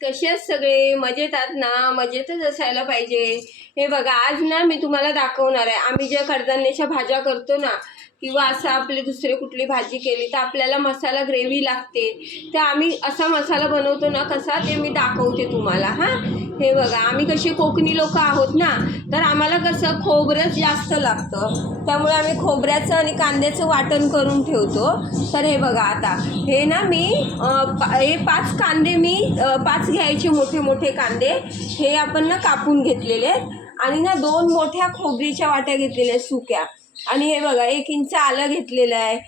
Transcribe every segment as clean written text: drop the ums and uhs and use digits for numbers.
कसे आहेत सगळे? मजेत आहात ना? मजेतच असायला पाहिजे. हे बघा, आज ना मी तुम्हाला दाखवणार आहे. आम्ही ज्या कडधान्याच्या भाज्या करतो ना, किंवा असं आपली दुसरी कुठली भाजी केली तर आपल्याला मसाला ग्रेव्ही लागते. तर आम्ही असा मसाला बनवतो ना, कसा ते मी दाखवते तुम्हाला. हां, हे बघा, आम्ही कशी कोकणी लोक आहोत ना, तर आम्हाला कसं खोबरं जास्त लागतं. त्यामुळे आम्ही खोबऱ्याचं आणि कांद्याचं वाटण करून ठेवतो. तर हे बघा, आता हे ना मी हे 5 कांदे मी 5 घ्यायचे मोठे मोठे कांदे. हे आपण ना कापून घेतलेले आहेत. आणि ना 2 मोठ्या खोबरीच्या वाट्या घेतलेल्या आहेत सुक्या. आणि हे बघा, 1 इंच आलं घेतलेलं आहे.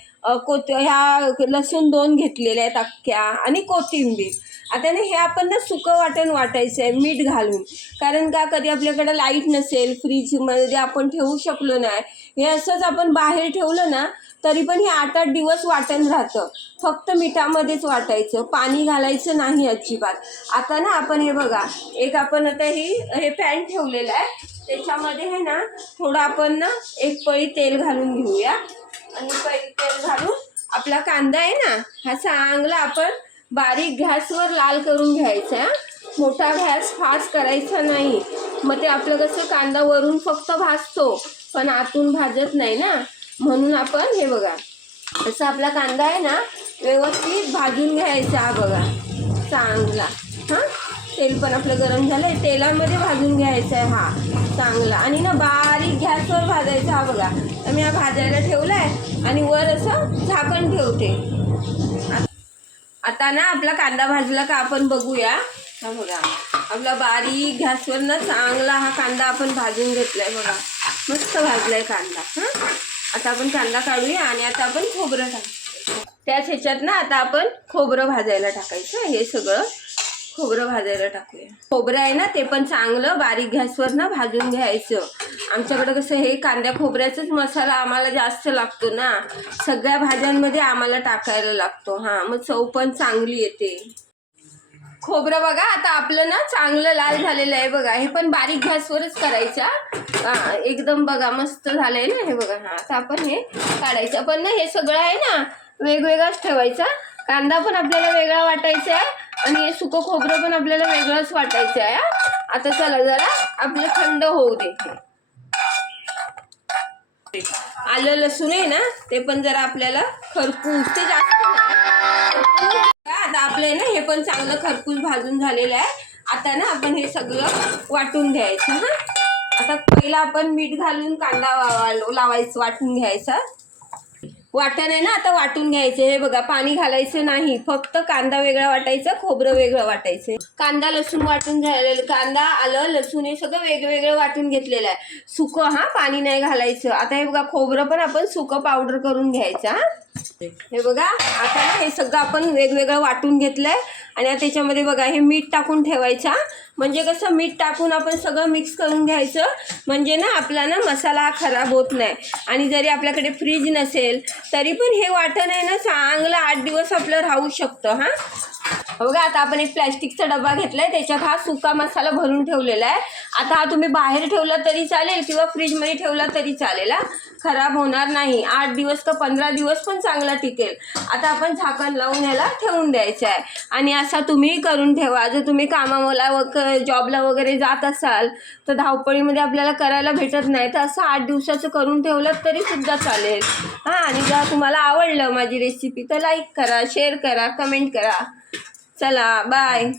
ह्या लसूण 2 घेतलेल्या आहेत अख्ख्या, आणि कोथिंबीर. आता ना हे आपण ना सुकं वाटण वाटायचं आहे मीठ घालून. कारण का, कधी आपल्याकडं लाईट नसेल, फ्रीजमध्ये आपण ठेवू शकलो नाही, हे असंच आपण बाहेर ठेवलं ना तरी पण हे 8-8 दिवस वाटण राहतं. फक्त मिठामध्येच वाटायचं, पाणी घालायचं नाही अजिबात. आता ना आपण हे बघा, एक आपण आता हे पॅन ठेवलेलं आहे. त्याच्यामध्ये आहे ना थोडं आपण ना 1 पळी तेल घालून घेऊया. आणि पळी तेल घालून आपला कांदा आहे ना, हा चांगला आपण बारीक गॅसवर लाल करून घ्यायचा. मोठा गॅस फास्ट करायचा नाही, मग ते आपलं कसं कांदा वरून फक्त भाजतो पण आतून भाजत नाही ना. म्हणून आपण हे बघा, असं आपला कांदा आहे ना व्यवस्थित भाजून घ्यायचा. हा बघा, चांगला. हां, तेल पण आपलं गरम झालं आहे, तेलामध्ये भाजून घ्यायचा आहे हा चांगला. आणि ना बारीक गॅसवर भाजायचा. हा बघा, तर मी हा भाजायला ठेवला आहे आणि वर असं झाकण ठेवते. आता ना आपला कांदा भाजला का आपण बघूया. हा बघा, आपला बारीक गॅसवर ना चांगला हा कांदा आपण भाजून घेतलाय. बघा, मस्त भाजलाय कांदा. हां, आता आपण कांदा काढूया आणि आता आपण खोबरं टाकू. त्याच ह्याच्यात ना आता आपण खोबरं भाजायला टाकायचं. हे सगळं खोबरं भाजायला टाकूया. खोबरं आहे ना ते पण चांगलं बारीक गॅसवर ना भाजून घ्यायचं. आमच्याकडं कसं हे कांद्या खोबऱ्याचाच मसाला आम्हाला जास्त लागतो ना, सगळ्या भाज्यांमध्ये आम्हाला टाकायला लागतो. हां, मग चव पण चांगली येते. खोबरं बघा, आता आपलं ना चांगलं लाल झालेलं आहे. बघा, हे पण बारीक गॅसवरच करायचा. एकदम बघा मस्त झालंय ना हे बघा. हा, आता आपण हे काढायचं. पण ना हे सगळं आहे ना वेगवेगळाच ठेवायचा. कांदा पण आपल्याला वेगळा वाटायचा आहे आणि हे सुकं खोबरं पण आपल्याला वेगळंच वाटायचं आहे. आता चला जरा आपलं थंड होऊ दे. आलं लसूण आहे ना ते पण जरा आपल्याला खरपूस, ते जास्त नाही. आता आपलं ना हे पण चांगलं खरपूस भाजून झालेलं आहे. आता ना आपण हे सगळं वाटून घ्यायचं. हां, आता पहिला आपण मीठ घालून कांदा लावायचं, वाटून घ्यायचा. वाटण आहे ना आता वाटून घ्यायचं. हे बघा, पाणी घालायचं नाही, फक्त कांदा वेगळा वाटायचा, खोबरं वेगळं वाटायचं. कांदा लसूण वाटून झालेलं, कांदा आलं लसूण हे सगळं वेगवेगळं वाटून घेतलेलं आहे सुकं. हां, पाणी नाही घालायचं. आता हे बघा, खोबरं पण आपण सुकं पावडर करून घ्यायचं. हे बघा, आता हे सगळं आपण वेगवेगळं वाटून घेतलंय. आणि आता त्याच्यामध्ये बघा हे मीठ टाकून ठेवायचा. म्हणजे कसं, मीठ टाकून आपण सगळं मिक्स करून घ्यायचं, म्हणजे ना आपला ना मसाला हा खराब होत नाही. आणि जरी आपल्याकडे फ्रीज नसेल तरी पण हे वाटण आहे ना चांगलं 8 दिवस आपलं राहू शकतं. हां, बघा, आता आपण एक प्लॅस्टिकचा डबा घेतलाय, त्याच्यात हा सुका मसाला भरून ठेवलेला आहे. आता हा तुम्ही बाहेर ठेवला तरी चालेल किंवा फ्रीजमध्ये ठेवला तरी चालेल. खराब होणार नाही. 8 दिवस का 15 दिवस पण चांगला टिकेल. आता आपण झाकण लावून ह्याला ठेवून द्यायचं आहे. आणि असा तुम्ही करून ठेवा. जर तुम्ही कामाला जॉबला वगैरे जात असाल तर धावपळीमध्ये आपल्याला करायला भेटत नाही, तर असं 8 दिवसाचं करून ठेवलं तरी सुद्धा चालेल. हां, आणि जर तुम्हाला आवडलं माझी रेसिपी तर लाईक करा, शेअर करा, कमेंट करा. चला, बाय.